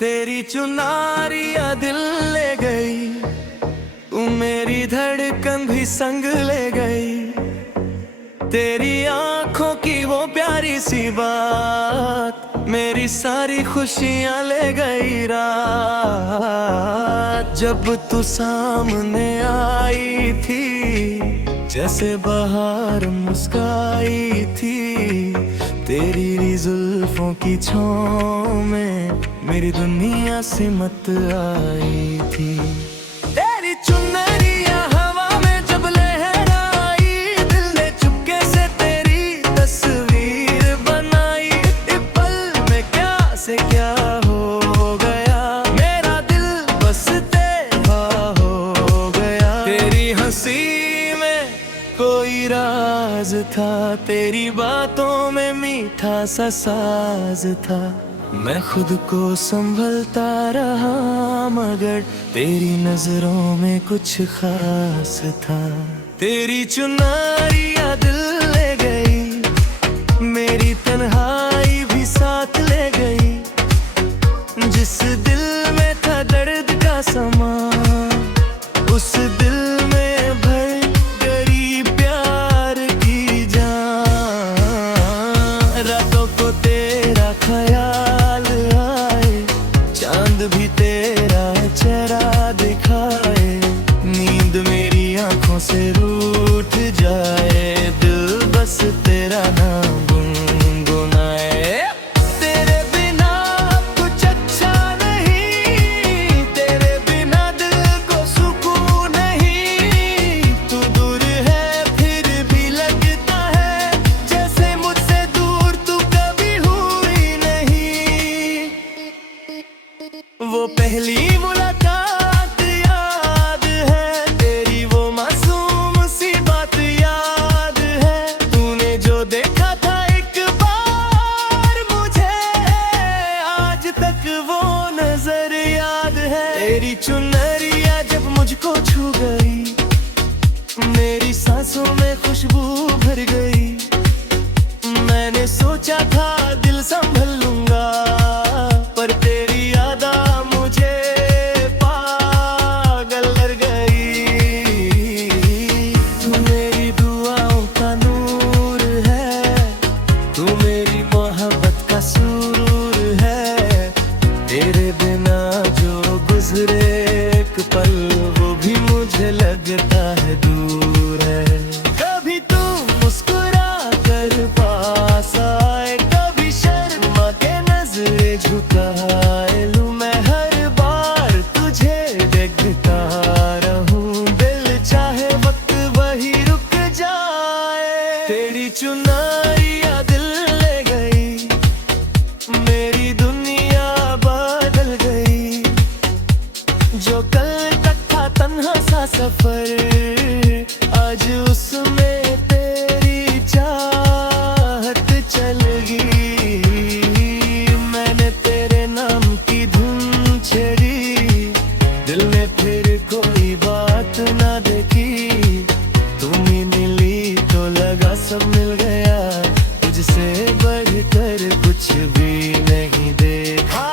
तेरी चुनारिया दिल ले गई, तू मेरी धड़कन भी संग ले गई। तेरी आंखों की वो प्यारी सी बात मेरी सारी खुशियां ले गई। रात जब तू सामने आई थी, जैसे बाहर मुस्काई थी। तेरी जुल्फों की छाँव में मेरी दुनिया सिमट आई थी। तेरी चुनरिया हवा में जब लहराई, दिल ने चुपके से तेरी तस्वीर बनाई। एक पल में क्या से क्या हो गया, मेरा दिल बस तेरा हो गया। तेरी हंसी में कोई राज था, तेरी बातों में मीठा सा साज था। मैं खुद को संभलता रहा, मगर तेरी नजरों में कुछ खास था। तेरी चुनरिया दिल ले गई, मेरी तन्हाई भी साथ ले गई। जिस दिल में था दर्द का समा, उस दिल में भर गई प्यार की जान। रातों को तेरा ख्याल आए, चांद भी तेरा चेहरा दिखाए। नींद मेरी आंखों से रूठ जाए, दिल बस तेरा नाम गुनगुनाए। तेरे बिना कुछ अच्छा नहीं, तेरे बिना दिल को सुकून नहीं। तू दूर है फिर भी लगता है, जैसे मुझसे दूर तू कभी हुई नहीं। वो पहली मुलाकात याद है, तेरी वो मासूम सी बात याद है। तूने जो देखा था एक बार मुझे, आज तक वो नजर याद है। तेरी चुनरिया जब मुझको छू गई, मेरी सांसों में खुशबू भर गई। मैंने सोचा था दिल संभल लूंगा, पर तेरी यादा मुझे पागल कर गई। तू मेरी दुआओं का नूर है, तू मेरी मोहब्बत का सुरूर है। तेरे बिना जो गुजरे एक पल, वो भी मुझे लगता है दूर है। कभी तू मुस्कुरा कर पास आए, कभी शर्मा के नजरें झुकाए लूं। मैं हर बार तुझे देखता रहूं, दिल चाहे वक्त वही रुक जाए। तेरी चुनरिया दिल ले गई, मेरी दुनिया बदल गई। जो कल तक था तन्हा सा सफर, आज उसमें तेरी चाहत चल गई। मैंने तेरे नाम की धुन छेड़ी, दिल ने फिर कोई बात ना देखी। तुम ही मिली तो लगा सब मिल गया, तुझसे बढ़कर कुछ भी नहीं देखा।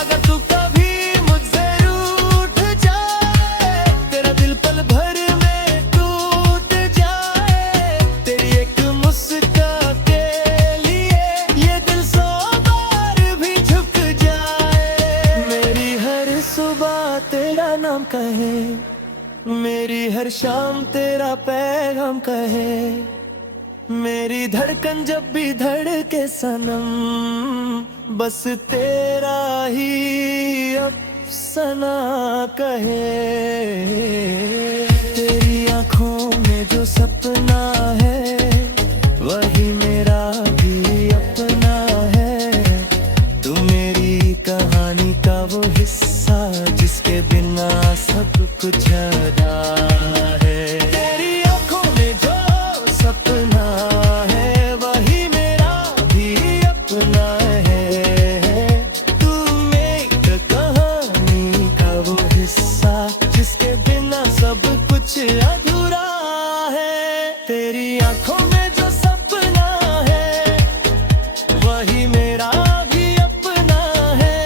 अगर तू कभी मुझसे रूठ जाए, तेरा दिल पल भर में टूट जाए। तेरी एक मुस्कान के लिए ये दिल 100 बार भी झुक जाए। मेरी हर सुबह तेरा नाम कहे, मेरी हर शाम तेरा पैगाम कहे। मेरी धड़कन जब भी धड़के सनम, बस तेरा ही अफसाना कहे। तेरी आंखों में जो सपना है, वही मेरा भी अपना है। तू मेरी कहानी का वो हिस्सा, जिसके बिना सब कुछ अधा है। तेरी आंखों में जो सपना है, वही मेरा भी अपना है। तू मेरी कहानी का वो हिस्सा, जिसके बिना सब कुछ अधूरा है। तेरी आंखों में जो सपना है, वही मेरा भी अपना है।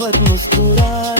मोहब्बत मुस्कुराए